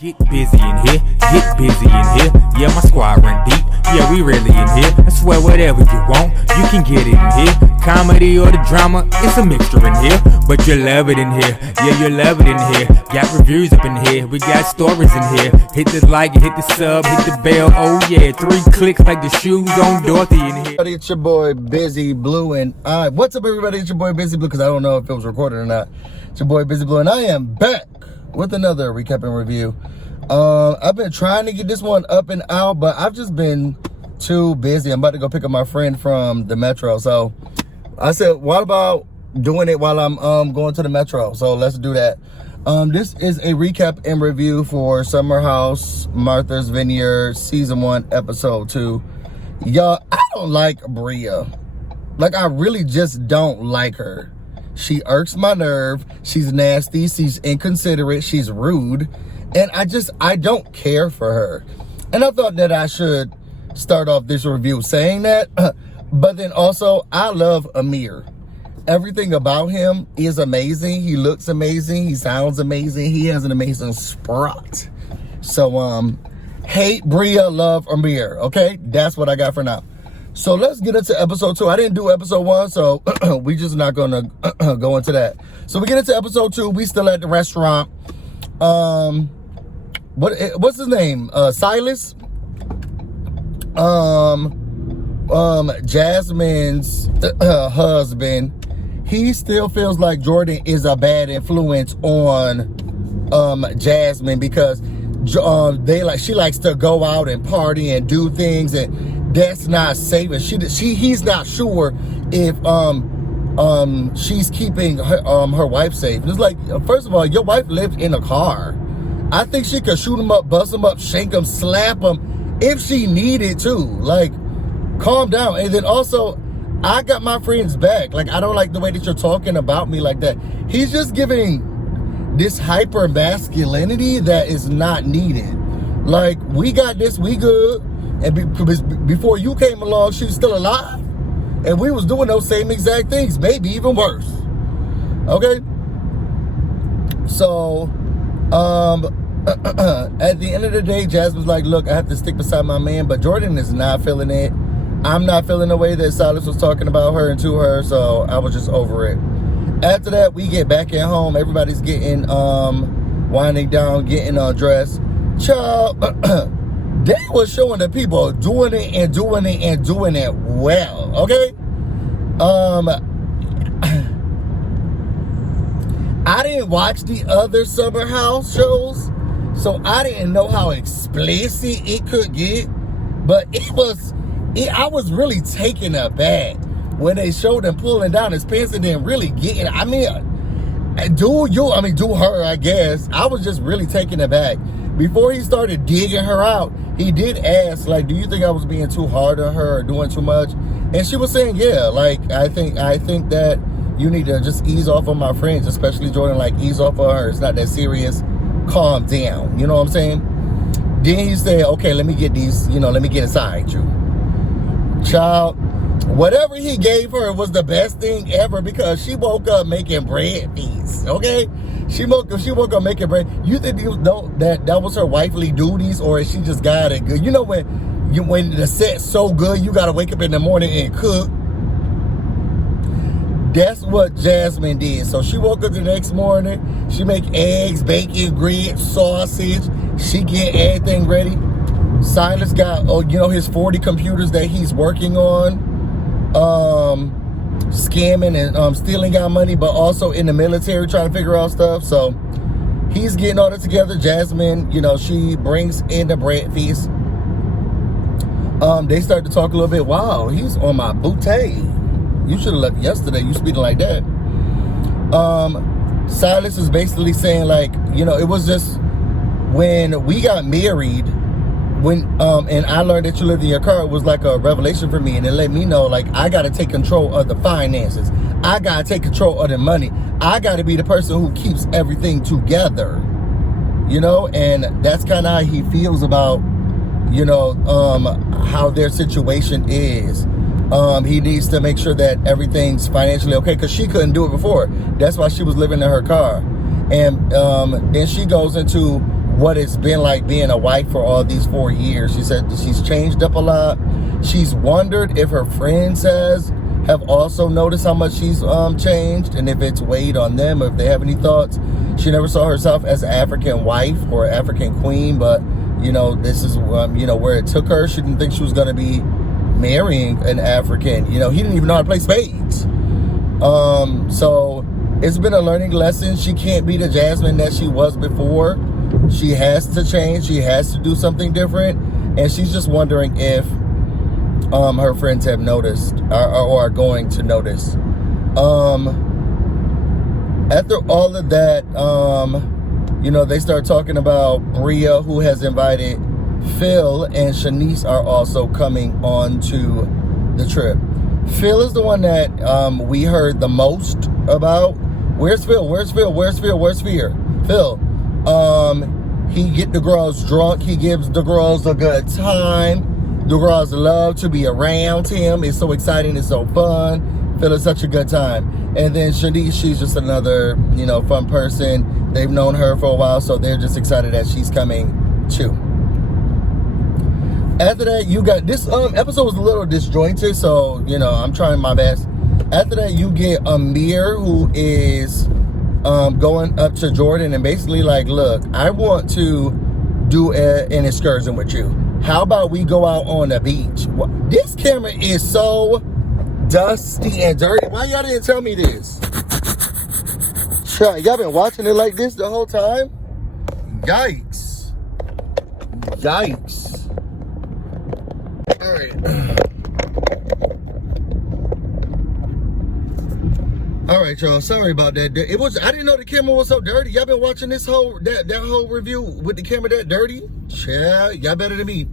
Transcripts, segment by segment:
Get busy in here, get busy in here. Yeah, my squad run deep. Yeah, we really in here. I swear whatever you want, you can get it in here. Comedy or the drama, it's a mixture in here. But you love it in here, yeah, you love it in here. Got reviews up in here, we got stories in here. Hit the like, hit the sub, hit the bell, oh yeah. 3 clicks like the shoes on Dorothy in here. It's your boy BusyBlu, and what's up everybody, it's your boy BusyBlu, because I don't know if it was recorded or not. It's your boy BusyBlu, and I am back with another recap and review. I've been trying to get this one up and out, but I've just been too busy. I'm about to go pick up my friend from the metro, so I said, what about doing it while I'm going to the metro? So let's do that. This is a recap and review for Summer House Martha's Vineyard season 1 episode 2. Y'all, I don't like Bria. Like, I really just don't like her. She irks my nerve. She's nasty. She's inconsiderate. She's rude. And I don't care for her. And I thought that I should start off this review saying that. But then also, I love Amir. Everything about him is amazing. He looks amazing. He sounds amazing. He has an amazing sprite. So, hate Bria, love Amir. Okay? That's what I got for now. So let's get into episode 2. I didn't do episode 1, so we just not gonna go into that. So we get into episode 2. We still at the restaurant. What's his name? Silas. Jasmine's husband. He still feels like Jordan is a bad influence on Jasmine, because she likes to go out and party and do things, and that's not safe. And he's not sure if she's keeping her wife safe. It's like, first of all, your wife lived in a car. I think she could shoot him up, bust him up, shank him, slap him if she needed to. Like, calm down. And then also, I got my friend's back. Like, I don't like the way that you're talking about me like that. He's just giving this hyper masculinity that is not needed. Like, we got this, we good. And before you came along, she was still alive. And we was doing those same exact things, maybe even worse. Okay? So, at the end of the day, Jasmine's like, look, I have to stick beside my man, but Jordan is not feeling it. I'm not feeling the way that Silas was talking about her and to her, so I was just over it. After that, we get back at home. Everybody's getting, winding down, getting dressed. Child, they were showing the people doing it and doing it and doing it well, okay? I didn't watch the other Summer House shows, so I didn't know how explicit it could get, but I was really taken aback when they showed him pulling down his pants and then really getting, do her, I guess. I was just really taken aback. Before he started digging her out, he did ask, like, do you think I was being too hard on her or doing too much? And she was saying, yeah, like, I think that you need to just ease off on my friends, especially Jordan, like, ease off on her. It's not that serious. Calm down. You know what I'm saying? Then he said, okay, let me get inside you. Child, whatever he gave her was the best thing ever, because she woke up making bread feasts, okay? She woke up making bread. You think that was her wifely duties, or is she just got it good? You know, when the set's so good, you got to wake up in the morning and cook. That's what Jasmine did. So she woke up the next morning. She make eggs, bacon, grits, sausage. She get everything ready. Silas got, his 40 computers that he's working on, scamming and stealing our money, but also in the military trying to figure out stuff. So he's getting all that together. Jasmine, she brings in the bread feast. They start to talk a little bit. Wow, he's on my booty. You should have left yesterday. You speaking like that. Silas is basically saying, like, it was just when we got married, and I learned that you lived in your car, it was like a revelation for me, and it let me know, like, I got to take control of the finances. I got to take control of the money. I got to be the person who keeps everything together, and that's kind of how he feels about, how their situation is. He needs to make sure that everything's financially okay, because she couldn't do it before. That's why she was living in her car. And then she goes into what it's been like being a wife for all these 4 years. She said she's changed up a lot. She's wondered if her friends have also noticed how much she's changed, and if it's weighed on them, or if they have any thoughts. She never saw herself as an African wife or African queen, but you know, this is you know, where it took her. She didn't think she was going to be marrying an African. You know, he didn't even know how to play spades. So it's been a learning lesson. She can't be the Jasmine that she was before. She has to change. She has to do something different, and she's just wondering if her friends have noticed or are going to notice. After all of that, you know, they start talking about Bria, who has invited Phil, and Shanice are also coming on to the trip. Phil is the one that we heard the most about. Where's Phil? Where's Phil? Where's Phil? Where's Phil? Phil. He get the girls drunk. He gives the girls a good time. The girls love to be around him. It's so exciting. It's so fun. Phil is such a good time. And then Shanice, she's just another, you know, fun person. They've known her for a while, so they're just excited that she's coming too. After that, you got this episode was a little disjointed, so you know, I'm trying my best. After that, you get Amir, who is going up to Jordan and basically like, look, I want to do an excursion with you. How about we go out on the beach? This camera is so dusty and dirty. Why y'all didn't tell me this? Y'all been watching it like this the whole time? Yikes. Yikes. All right, y'all. Sorry about that. I didn't know the camera was so dirty. Y'all been watching this that whole review with the camera that dirty? Yeah, y'all better than me.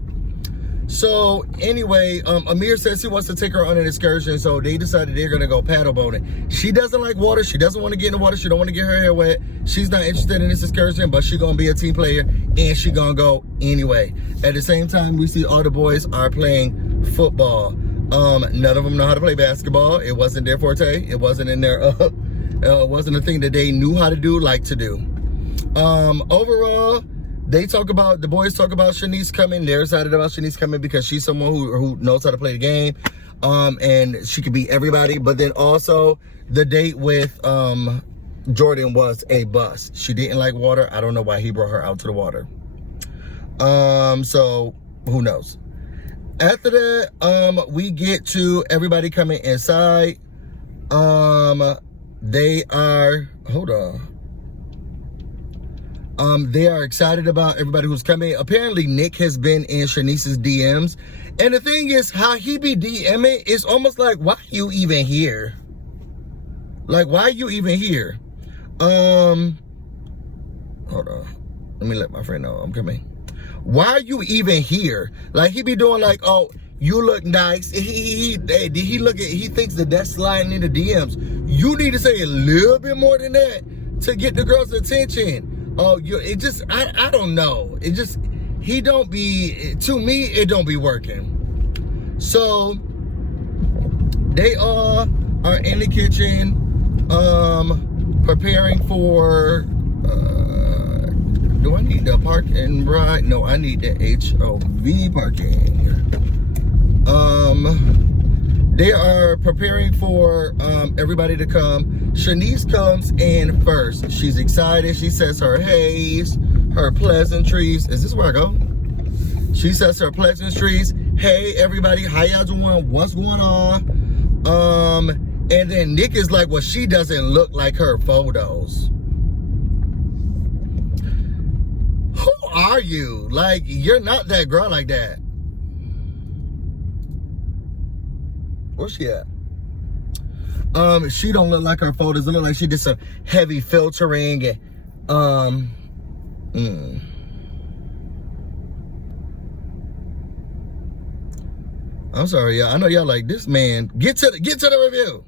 So anyway, Amir says he wants to take her on an excursion, so they decided they're gonna go paddle boating. She doesn't like water. She doesn't want to get in the water. She don't want to get her hair wet. She's not interested in this excursion, but she's gonna be a team player and she gonna go anyway. At the same time, we see all the boys are playing football. None of them know how to play basketball. It wasn't their forte. It wasn't in their it wasn't a thing that they knew how to do, like to do. Overall, the boys talk about Shanice coming. They're excited about Shanice coming because she's someone who knows how to play the game. And she could beat everybody. But then also the date with Jordan was a bust. She didn't like water. I don't know why he brought her out to the water. So who knows? After that, we get to everybody coming inside. They are excited about everybody who's coming. Apparently, Nick has been in Shanice's DMs. And the thing is, how he be DMing, it's almost like, why are you even here? Like, why are you even here? Hold on. Let me let my friend know I'm coming. Why are you even here? Like, he be doing like, oh, you look nice. He thinks that that's sliding into DMs. You need to say a little bit more than that to get the girl's attention. Oh, I don't know. To me, it don't be working. So, they all are in the kitchen, preparing for, do I need the parking ride? No, I need the HOV parking. They are preparing for everybody to come. Shanice comes in first. She's excited. She says her hays, her pleasantries. Is this where I go? She says her pleasantries. Hey, everybody, how y'all doing? What's going on? And then Nick is like, well, she doesn't look like her photos. Who are you? Like, you're not that girl like that. Where's she at? She don't look like her photos. It look like she did some heavy filtering and I'm sorry, y'all. I know y'all like this man. Get to the review.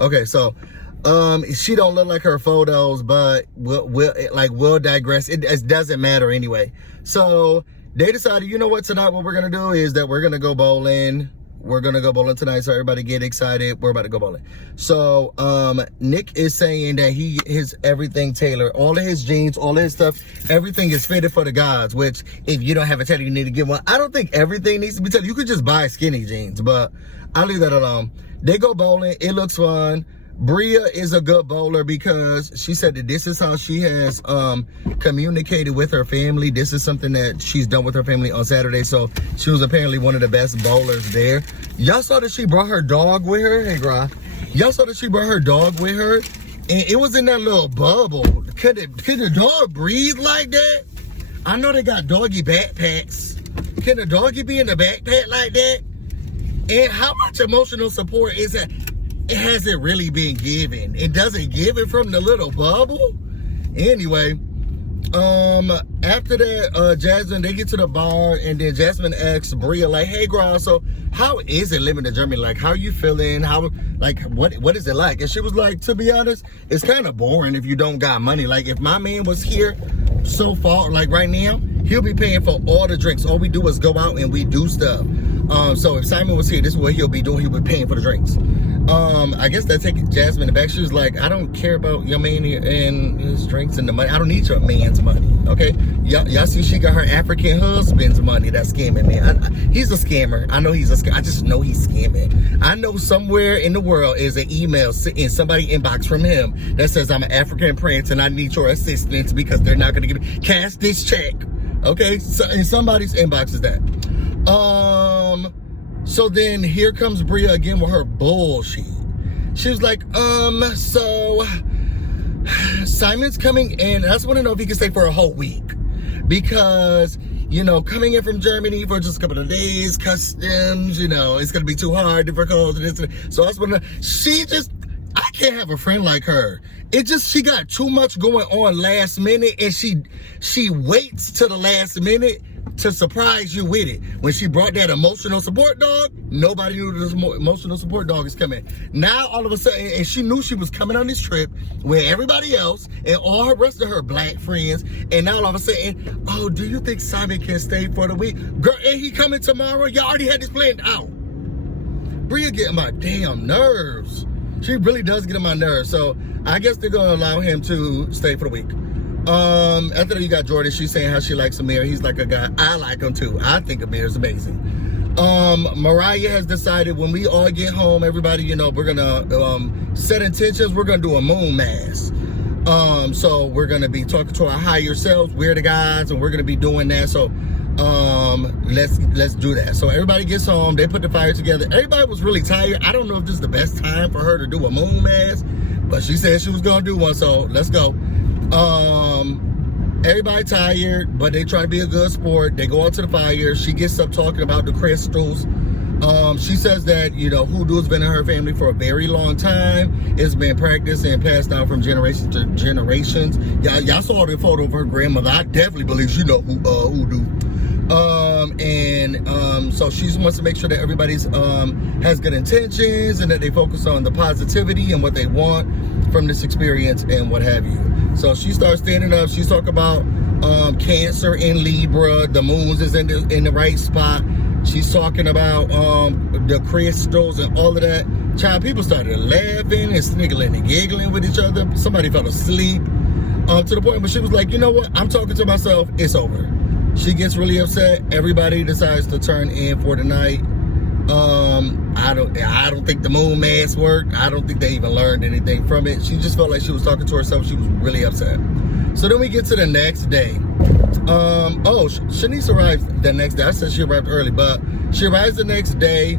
Okay, so She don't look like her photos, but we'll digress. It doesn't matter anyway. So they decided, you know what, tonight what we're gonna do is that we're gonna go bowling. We're gonna go bowling tonight, so everybody get excited. We're about to go bowling. So Nick is saying that his everything tailored, all of his jeans, all of his stuff, everything is fitted for the guys. Which, if you don't have a tailor, you need to get one. I don't think everything needs to be tailored. You could just buy skinny jeans, but I'll leave that alone. They go bowling. It looks fun. Bria is a good bowler because she said that this is how she has communicated with her family. This is something that she's done with her family on Saturday. So she was apparently one of the best bowlers there. Y'all saw that she brought her dog with her. Hey, Gra. Y'all saw that she brought her dog with her. And it was in that little bubble. Could the dog breathe like that? I know they got doggy backpacks. Can the doggy be in the backpack like that? And how much emotional support is that? It hasn't really been given. It doesn't give it from the little bubble. Anyway, after that, Jasmine, they get to the bar, and then Jasmine asks Bria, like, hey, girl, so how is it living in Germany? Like, how are you feeling? How, like, what is it like? And she was like, to be honest, it's kind of boring if you don't got money. Like, if my man was here so far, like right now, he'll be paying for all the drinks. All we do is go out and we do stuff. So if Simon was here, this is what he'll be doing. He'll be paying for the drinks. I guess that take Jasmine back. She was like, I don't care about your man and his drinks and the money. I don't need your man's money, okay? Y'all see she got her African husband's money that's scamming me. He's a scammer. I know he's a scammer. I just know he's scamming. I know somewhere in the world is an email in somebody's inbox from him that says, I'm an African prince and I need your assistance because they're not going to give me, cash this check, okay? So in somebody's inbox is that. So then here comes Bria again with her bullshit. She was like, so Simon's coming in. I just want to know if he can stay for a whole week. Because, you know, coming in from Germany for just a couple of days, customs, you know, it's going to be too hard, difficult. So I just want to, I can't have a friend like her. She got too much going on last minute, and she waits till the last minute to surprise you with it. When she brought that emotional support dog, nobody knew this emotional support dog is coming. Now, all of a sudden, and she knew she was coming on this trip with everybody else and all her rest of her black friends, and now all of a sudden, oh, do you think Simon can stay for the week? Girl, ain't he coming tomorrow? Y'all already had this planned out. Bria getting my damn nerves. She really does get on my nerves. So I guess they're gonna allow him to stay for the week. After that, you got Jordan. She's saying how she likes Amir. He's like a guy. I like him too. I think Amir's amazing. Mariah has decided when we all get home, everybody, you know, we're gonna set intentions. We're gonna do a moon mass. So we're gonna be talking to our higher selves. We're the guys, and we're gonna be doing that. So let's do that. So everybody gets home. They put the fire together. Everybody was really tired. I don't know if this is the best time for her to do a moon mass, but she said she was gonna do one. So let's go. Everybody tired, but they try to be a good sport. They go out to the fire. She gets up talking about the crystals. She says that, you know, hoodoo's been in her family for a very long time. It's been practiced and passed down from generations to generations. Y'all saw the photo of her grandmother. I definitely believe she know hoodoo. So she just wants to make sure that everybody's has good intentions and that they focus on the positivity and what they want from this experience and what have you. So she starts standing up. She's talking about Cancer in Libra. The moons is in the right spot. She's talking about the crystals and all of that. Child, people started laughing and sniggling and giggling with each other. Somebody fell asleep to the point where she was like, you know what? I'm talking to myself. It's over. She gets really upset. Everybody decides to turn in for the night. I don't think the moon mass worked. I don't think they even learned anything from it. She just felt like she was talking to herself. She was really upset. So then we get to the next day. Shanice arrives the next day. I said she arrived early, but she arrives the next day.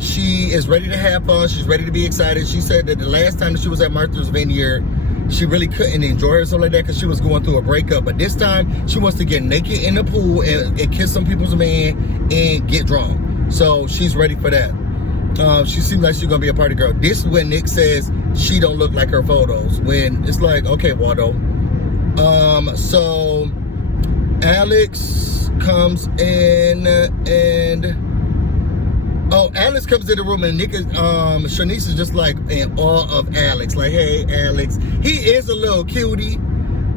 She is ready to have fun. She's ready to be excited. She said that the last time that she was at Martha's Vineyard, she really couldn't enjoy herself like that because she was going through a breakup. But this time, she wants to get naked in the pool and kiss some people's man and get drunk. So she's ready for that. She seems like she's gonna be a party girl. This is when Nick says she don't look like her photos. When it's like, okay, Waldo. So Alex comes in and Oh, Alex comes in the room and Shanice is just like in awe of Alex. Like, hey, Alex. He is a little cutie,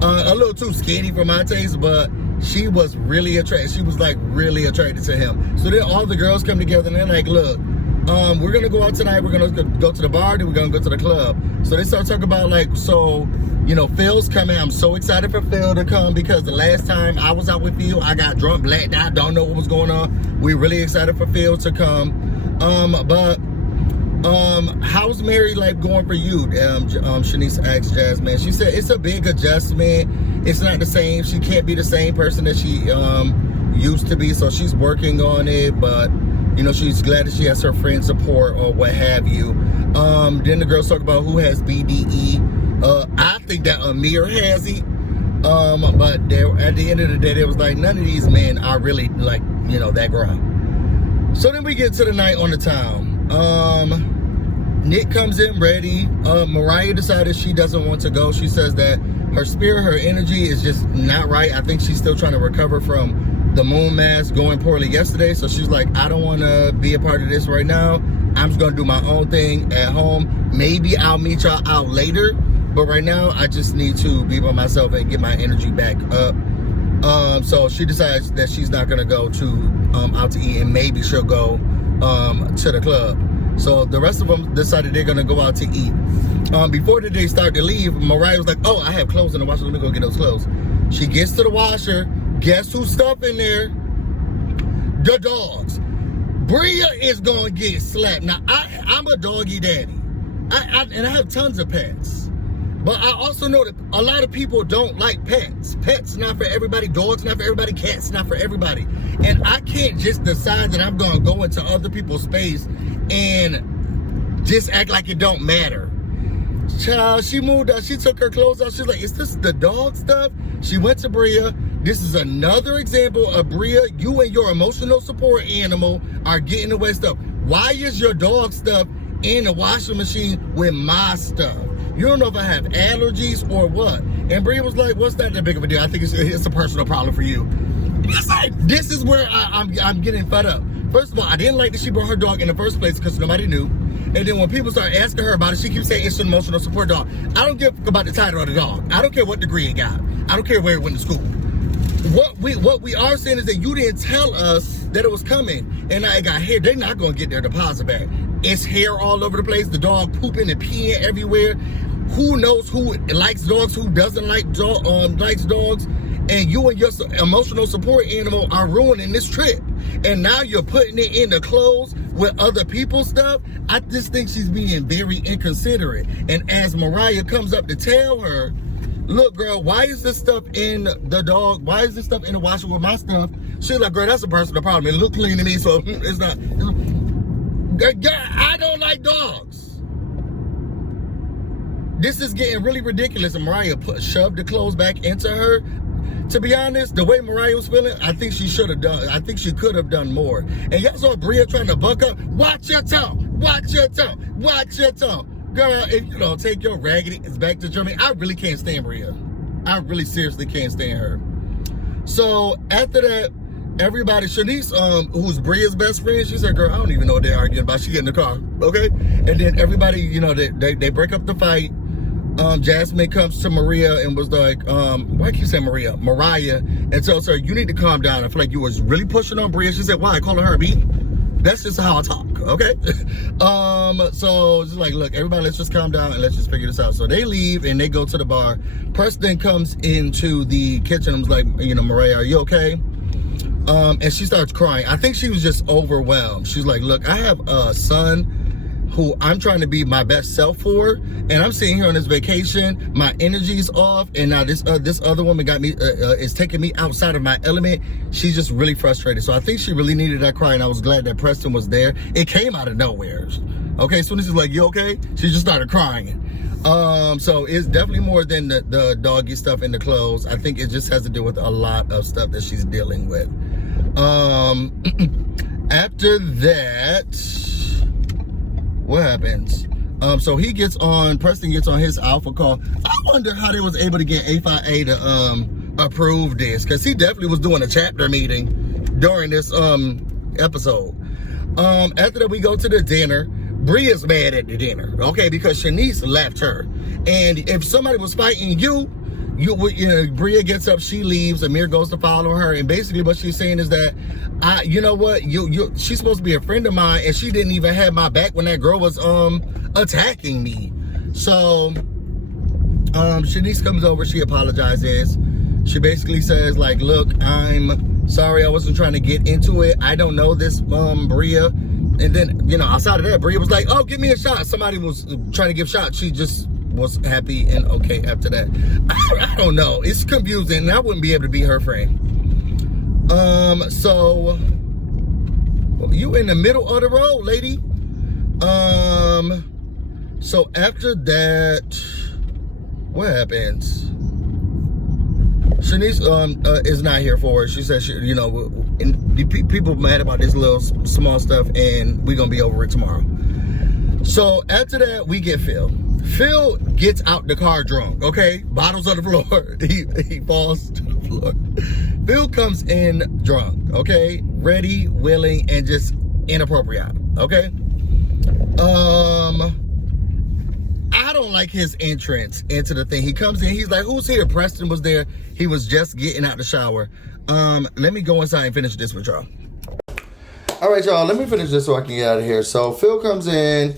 a little too skinny for my taste, but she was really attracted. She was like really attracted to him. So then all the girls come together and they're like, look, we're gonna go out tonight. We're gonna go to the bar, then we're gonna go to the club. So they start talking about like, so, you know, Phil's coming. I'm so excited for Phil to come because the last time I was out with Phil, I got drunk, blacked out, don't know what was going on. We're really excited for Phil to come. How's married life going for you? Shanice asked Jasmine. She said it's a big adjustment. It's not the same. She can't be the same person that she used to be, so she's working on it, but you know, she's glad that she has her friend support or what have you. Then the girls talk about who has BDE. I think that Amir has it. But at the end of the day, there was like, none of these men are really like, you know, that girl. So then we get to the night on the town. Nick comes in ready. Mariah decided she doesn't want to go. She says that her spirit, her energy is just not right. I think she's still trying to recover from the moon mass going poorly yesterday. So she's like, I don't want to be a part of this right now. I'm just going to do my own thing at home. Maybe I'll meet y'all out later. But right now, I just need to be by myself and get my energy back up. So she decides that she's not going to go to out to eat, and maybe she'll go to the club. So the rest of them decided they're going to go out to eat. Before the day started to leave, Mariah was like, oh, I have clothes in the washer. Let me go get those clothes. She gets to the washer. Guess who's stuff in there? The dogs. Bria is going to get slapped. Now, I'm a doggy daddy. And I have tons of pets. But I also know that a lot of people don't like pets. Pets not for everybody. Dogs not for everybody. Cats not for everybody. And I can't just decide that I'm going to go into other people's space and just act like it don't matter. Child, she moved out. She took her clothes off. She's like, is this the dog stuff? She went to Bria. This is another example of Bria. You and your emotional support animal are getting away stuff. Why is your dog stuff in the washing machine with my stuff? You don't know if I have allergies or what. And Bria was like, what's that big of a deal? I think it's a personal problem for you. It's like, this is where I'm getting fed up. First of all, I didn't like that she brought her dog in the first place because nobody knew. And then when people start asking her about it, she keeps saying it's an emotional support dog. I don't give a fuck about the title of the dog. I don't care what degree it got. I don't care where it went to school. What we are saying is that you didn't tell us that it was coming. And now it got hair. They're not going to get their deposit back. It's hair all over the place. The dog pooping and peeing everywhere. Who knows who likes dogs, who doesn't like likes dogs. And you and your emotional support animal are ruining this trip. And now you're putting it in the clothes with other people's stuff. I just think she's being very inconsiderate. And as Mariah comes up to tell her, look, girl, why is this stuff in the dog? Why is this stuff in the washer with my stuff? She's like, girl, that's a personal problem. It looked clean to me, so it's not. Girl, I don't like dogs. This is getting really ridiculous. And Mariah shoved the clothes back into her. To be honest, the way Mariah was feeling, I think she should have done. I think she could have done more. And y'all saw Bria trying to buck up. Watch your tongue. Watch your tongue. Watch your tongue. Girl, if you don't take your raggedy ass back to Germany, I really can't stand Bria. I really seriously can't stand her. So after that, everybody, Shanice, who's Bria's best friend, she said, girl, I don't even know what they're arguing about. She get in the car, okay? And then everybody, you know, they break up the fight. Jasmine comes to Maria and was like, why keep saying Maria? Mariah, and tells her, you need to calm down. I feel like you was really pushing on Bria. She said, why? Calling her a B? That's just how I talk, okay? So it's like, look, everybody, let's just calm down and let's just figure this out. So they leave and they go to the bar. Preston comes into the kitchen and was like, you know, Mariah, are you okay? And she starts crying. I think she was just overwhelmed. She's like, look, I have a son who I'm trying to be my best self for, and I'm sitting here on this vacation, my energy's off, and now this other woman got me, is taking me outside of my element. She's just really frustrated. So I think she really needed that cry, and I was glad that Preston was there. It came out of nowhere. Okay, so this is like, you okay? She just started crying. So it's definitely more than the doggy stuff in the clothes. I think it just has to do with a lot of stuff that she's dealing with. After that, what happens? So he gets on, Preston gets on his alpha call. I wonder how they was able to get A5A to approve this, because he definitely was doing a chapter meeting during this episode. After that, we go to the dinner. Bria's mad at the dinner, okay, because Shanice left her. And if somebody was fighting you know, Bria gets up, she leaves, Amir goes to follow her, and basically what she's saying is that, you know what, she's supposed to be a friend of mine, and she didn't even have my back when that girl was attacking me. So Shanice comes over, she apologizes. She basically says, like, look, I'm sorry, I wasn't trying to get into it. I don't know this Bria. And then, you know, outside of that, Bria was like, oh, give me a shot. Somebody was trying to give shots. She just was happy and okay after that. I don't know. It's confusing, and I wouldn't be able to be her friend. So you in the middle of the road, lady. So after that, what happens? Shanice is not here for it. She says, you know, people mad about this little small stuff, and we're gonna be over it tomorrow. So after that, we get Phil. Phil gets out the car drunk, okay? Bottles on the floor. He falls to the floor. Phil comes in drunk, okay? Ready, willing, and just inappropriate, okay? I don't like his entrance into the thing. He comes in, he's like, who's here? Preston was there. He was just getting out the shower. Let me go inside and finish this with y'all. All right, y'all, let me finish this so I can get out of here. So Phil comes in.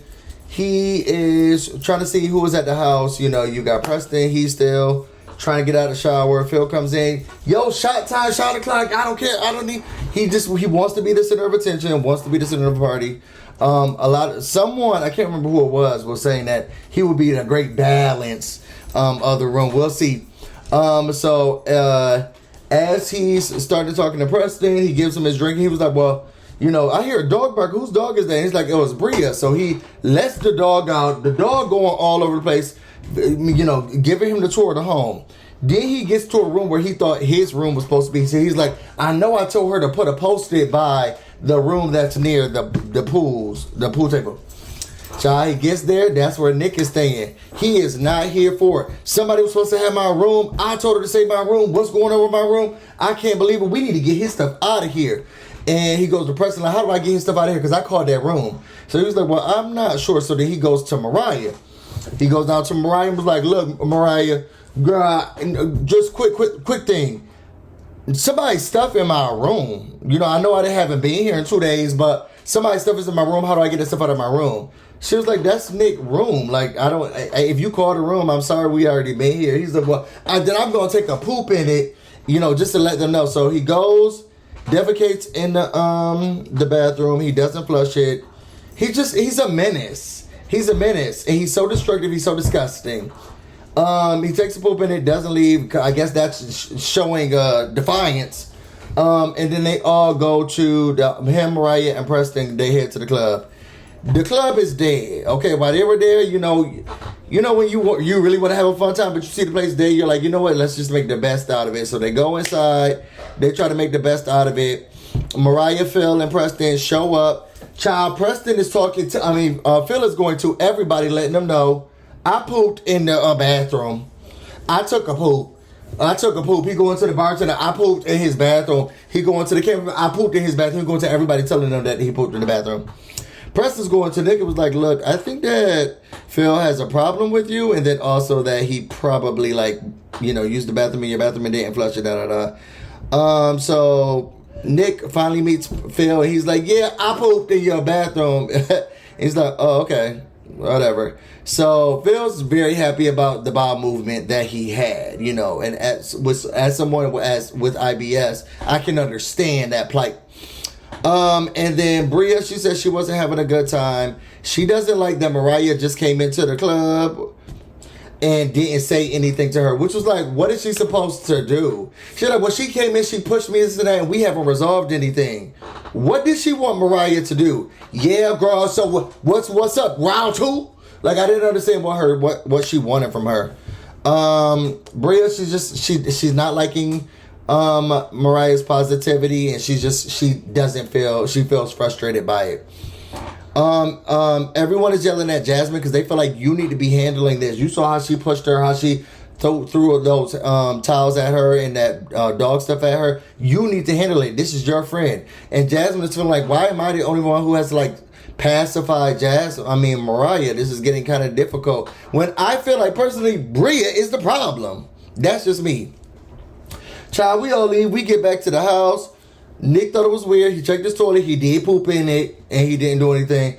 He is trying to see who was at the house. You know, you got Preston. He's still trying to get out of the shower. Phil comes in. Yo, shot time, shot o'clock. I don't care. I don't need. He wants to be the center of attention. Wants to be the center of the party. Someone, I can't remember who it was saying that he would be in a great balance of the room. We'll see. As he's started talking to Preston, he gives him his drink. He was like, well, you know, I hear a dog bark. Whose dog is that? And he's like, it was Bria. So he lets the dog out. The dog going all over the place, you know, giving him the tour of the home. Then he gets to a room where he thought his room was supposed to be. So he's like, I know I told her to put a post-it by the room that's near the pool table. Child, he gets there, that's where Nick is staying. He is not here for it. Somebody was supposed to have my room. I told her to say my room. What's going on with my room? I can't believe it. We need to get his stuff out of here. And he goes to Preston, like, how do I get his stuff out of here? Because I called that room. So he was like, well, I'm not sure. So then he goes to Mariah. He goes down to Mariah and was like, look, Mariah, girl, just quick thing. Somebody's stuff in my room. You know, I know I haven't been here in 2 days, but somebody's stuff is in my room. How do I get this stuff out of my room? She was like, that's Nick's room. Like, if you call the room, I'm sorry, we already been here. He's like, well, then I'm going to take a poop in it, you know, just to let them know. So he goes, defecates in the bathroom. He doesn't flush it. He's a menace. He's a menace. And he's so destructive. He's so disgusting. He takes a poop in it, doesn't leave. I guess that's showing defiance. And then they all go to him, Mariah, and Preston. They head to the club. The club is dead. Okay, while they were there, you know when you really want to have a fun time, but you see the place dead, you're like, you know what? Let's just make the best out of it. So they go inside. They try to make the best out of it. Mariah, Phil, and Preston show up. Child, Preston is talking to. Phil is going to everybody, letting them know, I pooped in the bathroom. I took a poop. He going to the bartender. I pooped in his bathroom. He going to the camera. I pooped in his bathroom. He going to everybody, telling them that he pooped in the bathroom. Preston's going to Nick and was like, look, I think that Phil has a problem with you, and then also that he probably, like, you know, used the bathroom in your bathroom and didn't flush it, So Nick finally meets Phil, and he's like, yeah, I pooped in your bathroom. He's like, oh, okay, whatever. So Phil's very happy about the bowel movement that he had, you know, and as someone with IBS, I can understand that plight. And then Bria, she said she wasn't having a good time. She doesn't like that Mariah just came into the club and didn't say anything to her, which was like, what is she supposed to do? She's like, well, she came in, she pushed me into that, and we haven't resolved anything. What did she want Mariah to do? Yeah, girl, so what's up? Round two? Like, I didn't understand what she wanted from her. Bria, she's not liking Mariah's positivity, and she feels frustrated by it. Everyone is yelling at Jasmine because they feel like you need to be handling this. You saw how she pushed her, how she threw those towels at her and that dog stuff at her. You need to handle it. This is your friend. And Jasmine is feeling like, why am I the only one who has to like pacify Mariah? This is getting kind of difficult. When I feel like personally, Bria is the problem. That's just me. Child, we all leave. We get back to the house. Nick thought it was weird. He checked his toilet. He did poop in it, and he didn't do anything.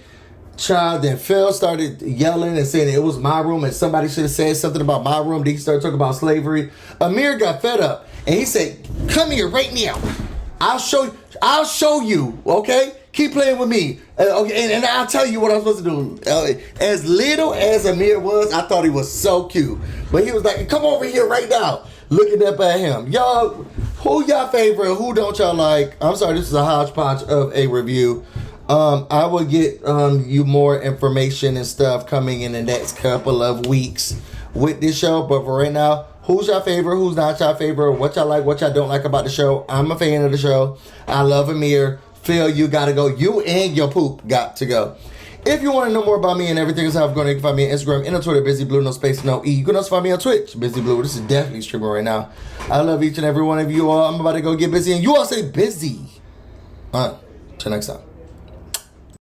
Child, then Phil started yelling and saying it was my room, and somebody should have said something about my room. Then he started talking about slavery. Amir got fed up, and he said, "Come here right now. I'll show you. Okay, keep playing with me. Okay, and I'll tell you what I'm supposed to do." As little as Amir was, I thought he was so cute, but he was like, "Come over here right now." Looking up at him, y'all. Who y'all favorite? Who don't y'all like? I'm sorry, this is a hodgepodge of a review. I will get you more information and stuff coming in the next couple of weeks with this show. But for right now, who's your favorite? Who's not your favorite? What y'all like? What y'all don't like about the show? I'm a fan of the show. I love Amir. Phil, you gotta go. You and your poop got to go. If you want to know more about me and everything else, I'm going to find me on Instagram and on Twitter, BusyBlu, no space, no E. You can also find me on Twitch, BusyBlu. This is definitely streaming right now. I love each and every one of you all. I'm about to go get busy, and you all say busy. Till next time.